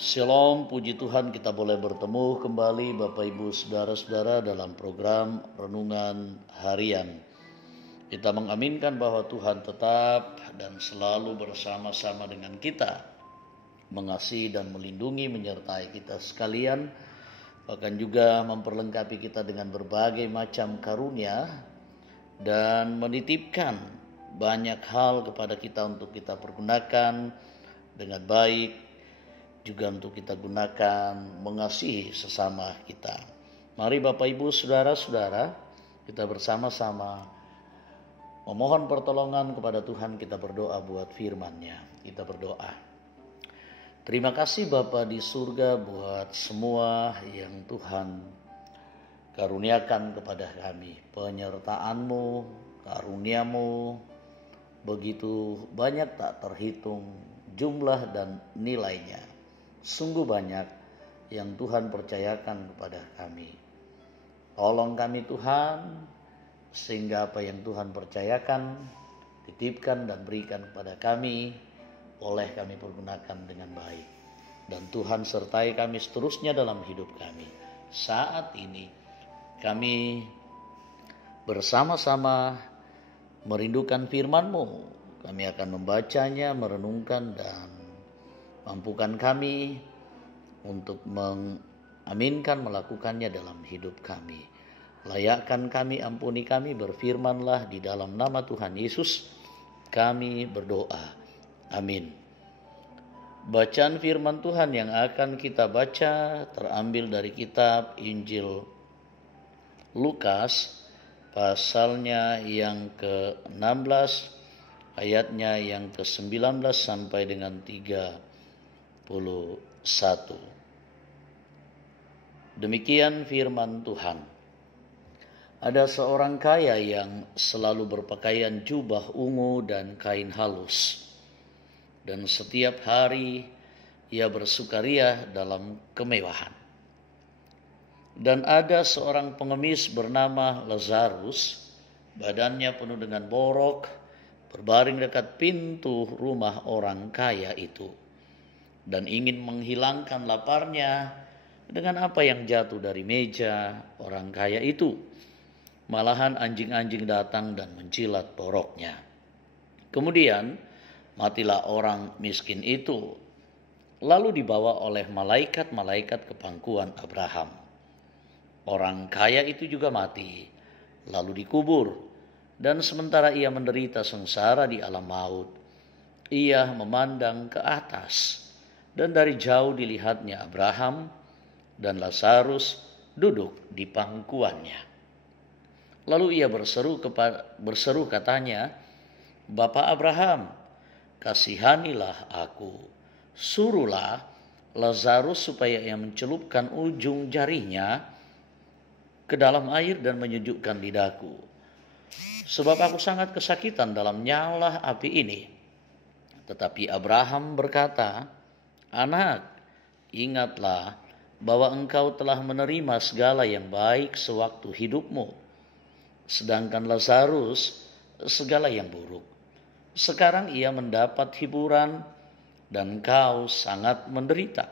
Shalom, puji Tuhan kita boleh bertemu kembali Bapak Ibu Saudara-saudara dalam program Renungan Harian. Kita mengaminkan bahwa Tuhan tetap dan selalu bersama-sama dengan kita, mengasihi dan melindungi menyertai kita sekalian, bahkan juga memperlengkapi kita dengan berbagai macam karunia dan menitipkan banyak hal kepada kita untuk kita pergunakan dengan baik, juga untuk kita gunakan mengasihi sesama kita. Mari Bapak Ibu Saudara-saudara, kita bersama-sama memohon pertolongan kepada Tuhan. Kita berdoa buat firman-Nya. Kita berdoa. Terima kasih Bapa di surga buat semua yang Tuhan karuniakan kepada kami. Penyertaan-Mu, karunia-Mu begitu banyak tak terhitung jumlah dan nilainya. Sungguh banyak yang Tuhan percayakan kepada kami. Tolong kami Tuhan, sehingga apa yang Tuhan percayakan, titipkan dan berikan kepada kami, boleh kami pergunakan dengan baik. Dan Tuhan sertai kami seterusnya dalam hidup kami. Saat ini kami bersama-sama merindukan firman-Mu. Kami akan membacanya, merenungkan, dan mampukan kami untuk mengaminkan melakukannya dalam hidup kami. Layakkan kami, ampuni kami, berfirmanlah di dalam nama Tuhan Yesus kami berdoa. Amin. Bacaan firman Tuhan yang akan kita baca terambil dari kitab Injil Lukas, pasalnya yang ke-16, ayatnya yang ke-19 sampai dengan 31. Demikian firman Tuhan. Ada seorang kaya yang selalu berpakaian jubah ungu dan kain halus, dan setiap hari ia bersukaria dalam kemewahan. Dan ada seorang pengemis bernama Lazarus, badannya penuh dengan borok, berbaring dekat pintu rumah orang kaya itu, dan ingin menghilangkan laparnya dengan apa yang jatuh dari meja orang kaya itu. Malahan anjing-anjing datang dan menjilat boroknya. Kemudian matilah orang miskin itu, lalu dibawa oleh malaikat-malaikat ke pangkuan Abraham. Orang kaya itu juga mati, lalu dikubur, dan sementara ia menderita sengsara di alam maut, ia memandang ke atas, dan dari jauh dilihatnya Abraham dan Lazarus duduk di pangkuannya. Lalu ia berseru katanya, "Bapa Abraham, kasihanilah aku. Suruhlah Lazarus supaya ia mencelupkan ujung jarinya ke dalam air dan menyejukkan lidahku. Sebab aku sangat kesakitan dalam nyala api ini." Tetapi Abraham berkata, "Anak, ingatlah bahwa engkau telah menerima segala yang baik sewaktu hidupmu, sedangkan Lazarus segala yang buruk. Sekarang ia mendapat hiburan dan kau sangat menderita.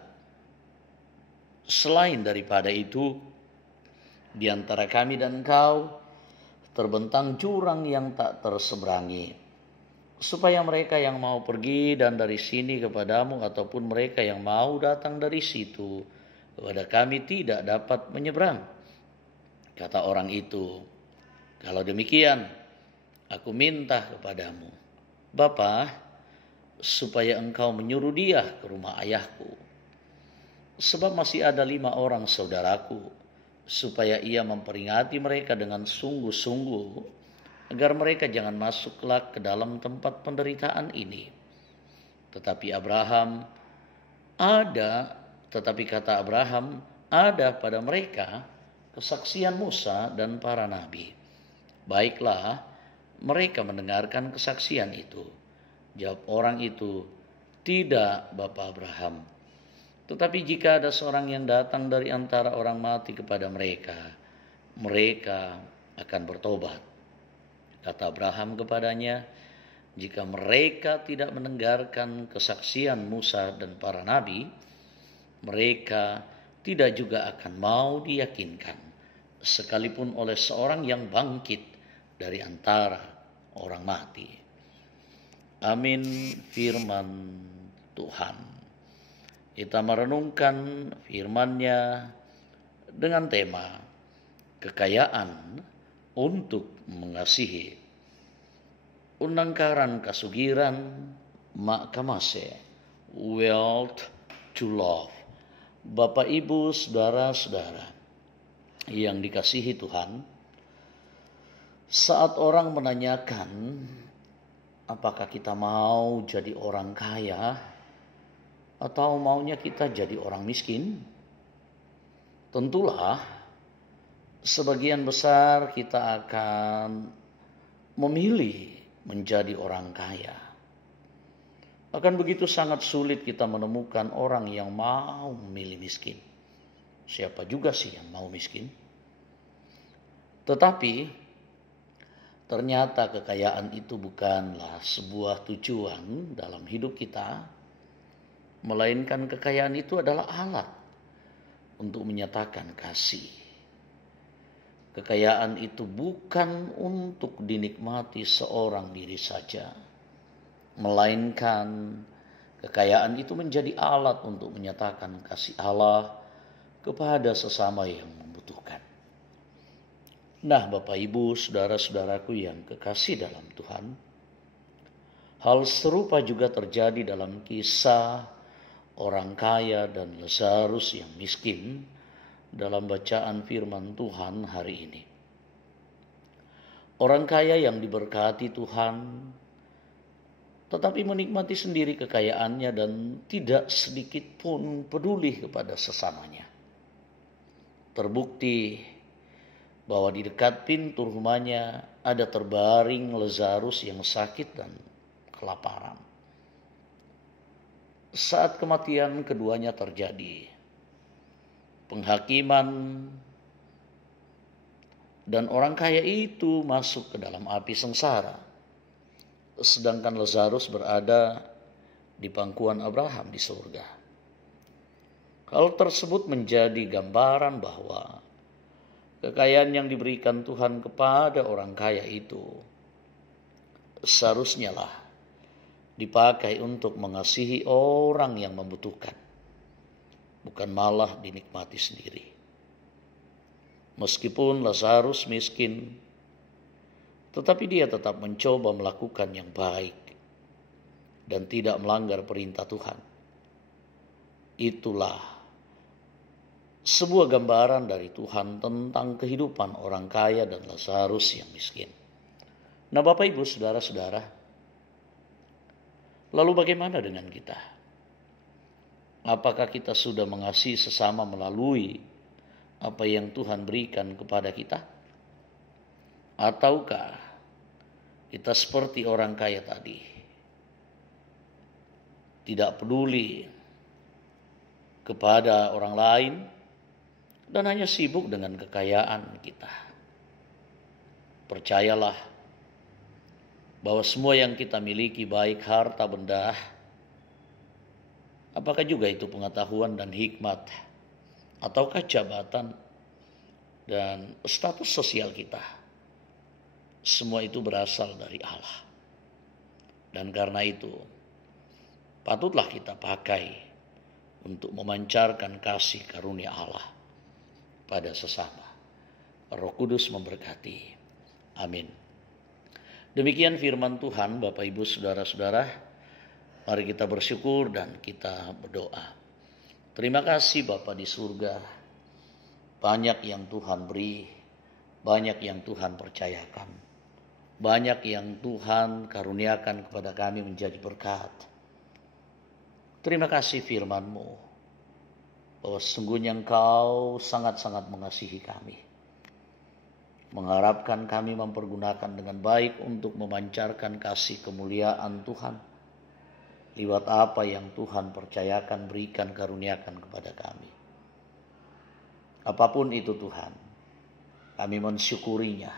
Selain daripada itu, di antara kami dan kau terbentang jurang yang tak terseberangi, supaya mereka yang mau pergi dan dari sini kepadamu ataupun mereka yang mau datang dari situ kepada kami tidak dapat menyeberang." Kata orang itu, "Kalau demikian, aku minta kepadamu, Bapa, supaya engkau menyuruh dia ke rumah ayahku. Sebab masih ada 5 orang saudaraku, supaya ia memperingati mereka dengan sungguh-sungguh, agar mereka jangan masuk kelak ke dalam tempat penderitaan ini." Tetapi kata Abraham, "Ada pada mereka kesaksian Musa dan para nabi." "Baiklah, mereka mendengarkan kesaksian itu." Jawab orang itu, "Tidak, Bapa Abraham. Tetapi jika ada seorang yang datang dari antara orang mati kepada mereka, mereka akan bertobat." Kata Abraham kepadanya, "Jika mereka tidak mendengarkan kesaksian Musa dan para nabi, mereka tidak juga akan mau diyakinkan, sekalipun oleh seorang yang bangkit dari antara orang mati. Amin. Firman Tuhan. Kita merenungkan firman-Nya dengan tema kekayaan untuk mengasihi. Unangkaran kasugiran mak kamase, wealth to love. Bapak, Ibu, saudara-saudara yang dikasihi Tuhan, saat orang menanyakan apakah kita mau jadi orang kaya atau maunya kita jadi orang miskin, tentulah sebagian besar kita akan memilih menjadi orang kaya. Akan begitu sangat sulit kita menemukan orang yang mau memilih miskin. Siapa juga sih yang mau miskin? Tetapi ternyata kekayaan itu bukanlah sebuah tujuan dalam hidup kita, melainkan kekayaan itu adalah alat untuk menyatakan kasih. Kekayaan itu bukan untuk dinikmati seorang diri saja, melainkan kekayaan itu menjadi alat untuk menyatakan kasih Allah kepada sesama yang membutuhkan. Nah, Bapak, Ibu, saudara-saudaraku yang kekasih dalam Tuhan, hal serupa juga terjadi dalam kisah orang kaya dan Lazarus yang miskin dalam bacaan firman Tuhan hari ini. Orang kaya yang diberkati Tuhan tetapi menikmati sendiri kekayaannya dan tidak sedikit pun peduli kepada sesamanya. Terbukti bahwa di dekat pintu rumahnya ada terbaring Lazarus yang sakit dan kelaparan. Saat kematian keduanya terjadi, penghakiman dan orang kaya itu masuk ke dalam api sengsara, sedangkan Lazarus berada di pangkuan Abraham di surga. Hal tersebut menjadi gambaran bahwa kekayaan yang diberikan Tuhan kepada orang kaya itu seharusnya lah dipakai untuk mengasihi orang yang membutuhkan, bukan malah dinikmati sendiri. Meskipun Lazarus miskin, tetapi dia tetap mencoba melakukan yang baik dan tidak melanggar perintah Tuhan. Itulah sebuah gambaran dari Tuhan tentang kehidupan orang kaya dan Lazarus yang miskin. Nah, Bapak, Ibu, saudara-saudara, lalu bagaimana dengan kita? Apakah kita sudah mengasihi sesama melalui apa yang Tuhan berikan kepada kita? Ataukah kita seperti orang kaya tadi, tidak peduli kepada orang lain dan hanya sibuk dengan kekayaan kita? Percayalah bahwa semua yang kita miliki, baik harta benda, apakah juga itu pengetahuan dan hikmat, ataukah jabatan dan status sosial kita, semua itu berasal dari Allah. Dan karena itu patutlah kita pakai untuk memancarkan kasih karunia Allah pada sesama. Roh Kudus memberkati. Amin. Demikian firman Tuhan, Bapak, Ibu, saudara-saudara. Mari kita bersyukur dan kita berdoa. Terima kasih Bapa di surga. Banyak yang Tuhan beri, banyak yang Tuhan percayakan, banyak yang Tuhan karuniakan kepada kami menjadi berkat. Terima kasih firman-Mu, bahwa sesungguhnya Engkau sangat-sangat mengasihi kami, mengharapkan kami mempergunakan dengan baik untuk memancarkan kasih kemuliaan Tuhan lewat apa yang Tuhan percayakan, berikan, karuniakan kepada kami. Apapun itu Tuhan, kami mensyukurinya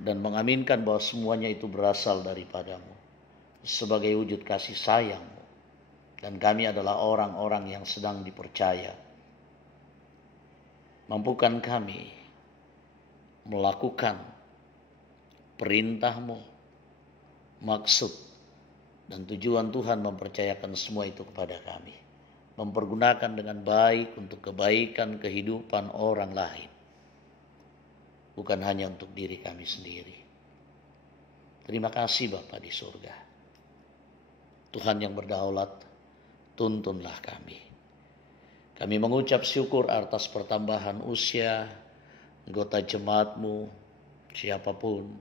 dan mengaminkan bahwa semuanya itu berasal daripada-Mu sebagai wujud kasih sayang-Mu Dan kami adalah orang-orang yang sedang dipercaya. Mampukan kami melakukan perintah-Mu, maksud dan tujuan Tuhan mempercayakan semua itu kepada kami. Mempergunakan dengan baik untuk kebaikan kehidupan orang lain. Bukan hanya untuk diri kami sendiri. Terima kasih Bapa di surga. Tuhan yang berdaulat, tuntunlah kami. Kami mengucap syukur atas pertambahan usia anggota jemaat-Mu, siapapun.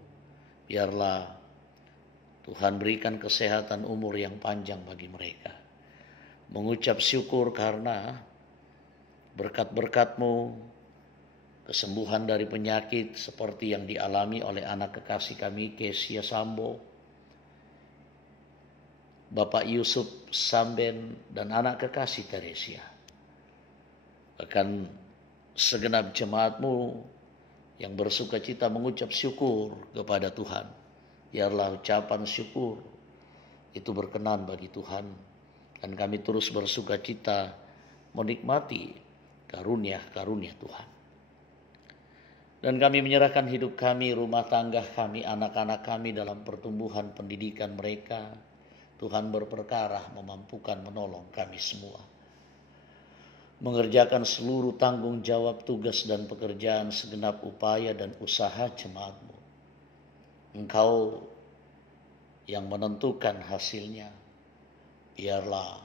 Biarlah Tuhan berikan kesehatan umur yang panjang bagi mereka. Mengucap syukur karena berkat-berkat-Mu, kesembuhan dari penyakit seperti yang dialami oleh anak kekasih kami, Kesia Sambo, Bapak Yusuf Samben, dan anak kekasih Teresia. Bahkan segenap jemaat-Mu yang bersuka cita mengucap syukur kepada Tuhan. Biarlah ucapan syukur itu berkenan bagi Tuhan. Dan kami terus bersuka cita menikmati karunia-karunia Tuhan. Dan kami menyerahkan hidup kami, rumah tangga kami, anak-anak kami dalam pertumbuhan pendidikan mereka. Tuhan berperkara memampukan menolong kami semua. Mengerjakan seluruh tanggung jawab tugas dan pekerjaan segenap upaya dan usaha jemaat-Mu. Engkau yang menentukan hasilnya. Biarlah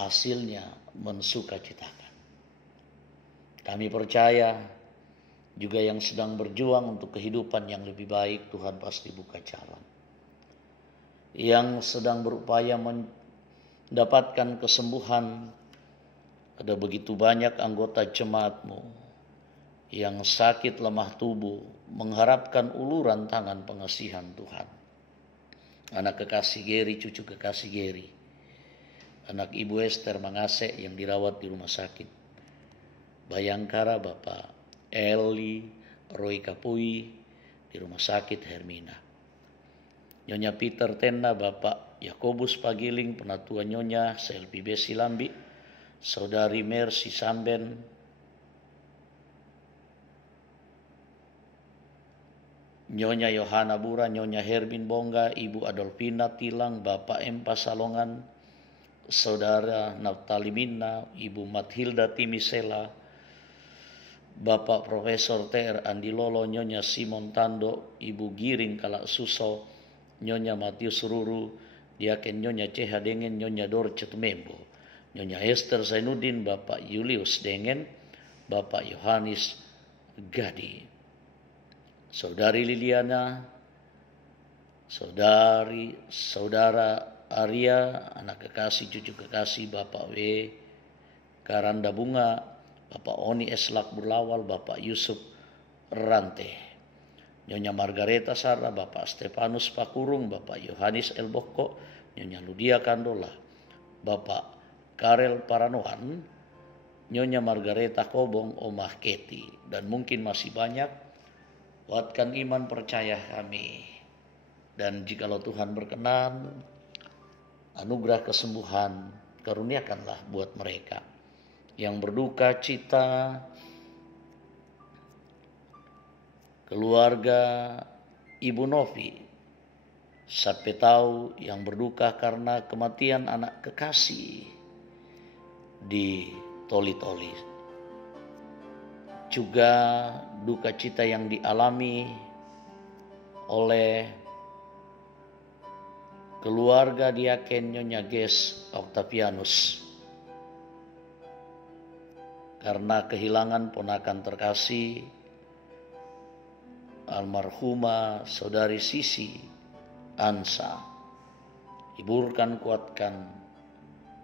hasilnya mensukacitakan. Kami percaya juga yang sedang berjuang untuk kehidupan yang lebih baik, Tuhan pasti buka jalan. Yang sedang berupaya mendapatkan kesembuhan, ada begitu banyak anggota jemaat-Mu yang sakit lemah tubuh, mengharapkan uluran tangan pengasihan Tuhan. Anak kekasih Geri, cucu kekasih Geri, anak Ibu Esther Mangase yang dirawat di rumah sakit Bayangkara, Bapak Eli Roy Kapui di rumah sakit Hermina. Nyonya Peter Tena, Bapak Yakobus Pagiling, penatua Nyonya Selvi Besi Lambi, Saudari Mercy Samben, Nyonya Yohana Bura, Nyonya Herbin Bongga, Ibu Adolfina Tilang, Bapak Empa Salongan, Saudara Naftali Minna, Ibu Mathilda Timisela, Bapak Profesor TR Andi Lolo, Nyonya Simon Tando, Ibu Giring Kalak Suso, Nyonya Matius Ruru, Diaken Nyonya Ceha Dengen, Nyonya Dorce Tumembo, Nyonya Esther Zainuddin, Bapak Julius Dengen, Bapak Yohanes Gadi, Saudari Liliana, Saudara Arya, anak kekasih, cucu kekasih Bapak W. Karanda Bunga, Bapak Oni Eslak Burlawal, Bapak Yusuf Rante, Nyonya Margareta Sarah, Bapak Stefanus Pakurung, Bapak Yohanes Elboko, Nyonya Ludia Kandola, Bapak Karel Paranoan, Nyonya Margareta Kobong, Omah Keti, dan mungkin masih banyak. Kuatkan iman percaya kami. Dan jikalau Tuhan berkenan, anugerah kesembuhan karuniakanlah buat mereka yang berduka cita, keluarga Ibu Novi, sampai tahu yang berduka karena kematian anak kekasih di Toli-Toli. Juga duka cita yang dialami oleh keluarga Diaken Nyonya Ges Octavianus karena kehilangan ponakan terkasih almarhumah Saudari Sisi Ansa. Hiburkan, kuatkan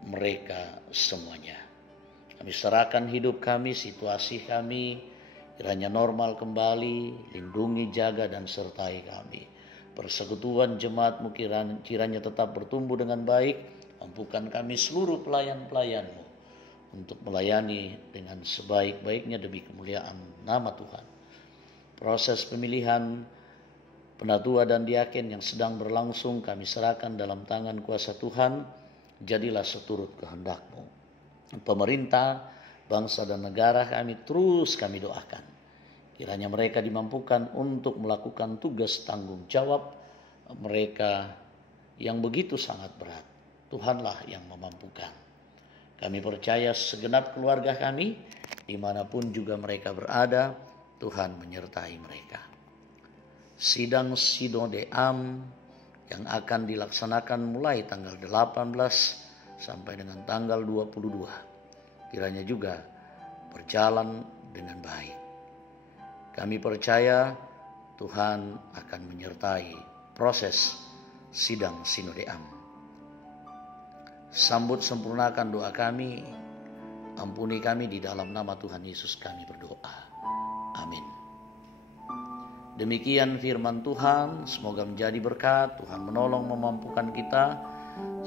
mereka semuanya. Kami serahkan hidup kami, situasi kami, kiranya normal kembali, lindungi, jaga, dan sertai kami. Persekutuan jemaat-Mu kiranya tetap bertumbuh dengan baik, mampukan kami seluruh pelayan-pelayan-Mu untuk melayani dengan sebaik-baiknya demi kemuliaan nama Tuhan. Proses pemilihan penatua dan diaken yang sedang berlangsung kami serahkan dalam tangan kuasa Tuhan. jadilah seturut kehendak-Mu. Pemerintah, bangsa dan negara kami doakan. Kiranya mereka dimampukan untuk melakukan tugas tanggung jawab mereka yang begitu sangat berat. Tuhanlah yang memampukan. Kami percaya segenap keluarga kami, dimanapun juga mereka berada, Tuhan menyertai mereka. Sidang Sinode Am yang akan dilaksanakan mulai tanggal 18 sampai dengan tanggal 22. Kiranya juga berjalan dengan baik. Kami percaya Tuhan akan menyertai proses sidang Sinode Am. Sambut sempurnakan doa kami, ampuni kami di dalam nama Tuhan Yesus kami berdoa. Amin. Demikian firman Tuhan, semoga menjadi berkat. Tuhan menolong memampukan kita.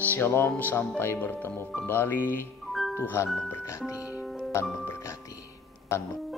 Shalom, sampai bertemu kembali. Tuhan memberkati. Tuhan memberkati. Tuhan memberkati.